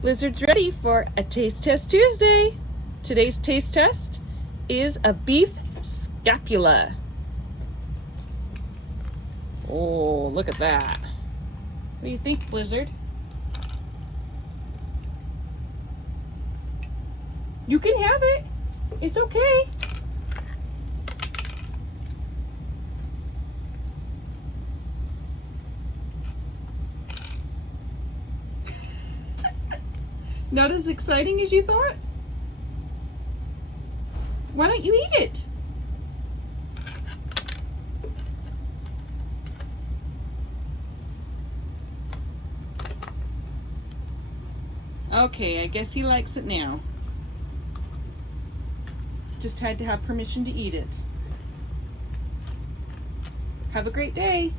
Blizzard's ready for a Taste Test Tuesday. Today's taste test is a beef scapula. Oh, look at that. What do you think, Blizzard? You can have it. It's okay. Not as exciting as you thought? Why don't you eat it? Okay, I guess he likes it now. Just had to have permission to eat it. Have a great day.